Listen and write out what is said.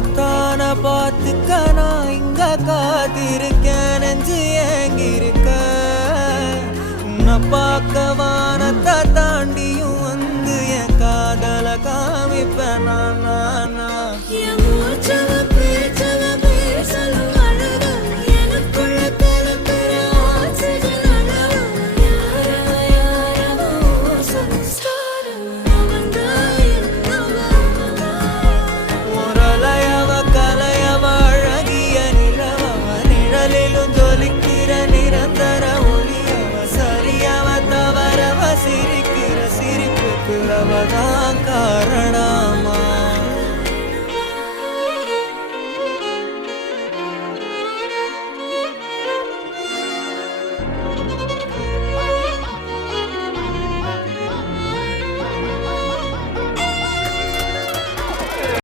உன்னத்தான பார்த்துக்க நான் இங்க காத்திருக்கேன் நெஞ்சு ஏங்கிருக்க உன்னை பார்க்க வானத்தை தாண்டியும் வந்து என் காதல காமிப்பேன் நான்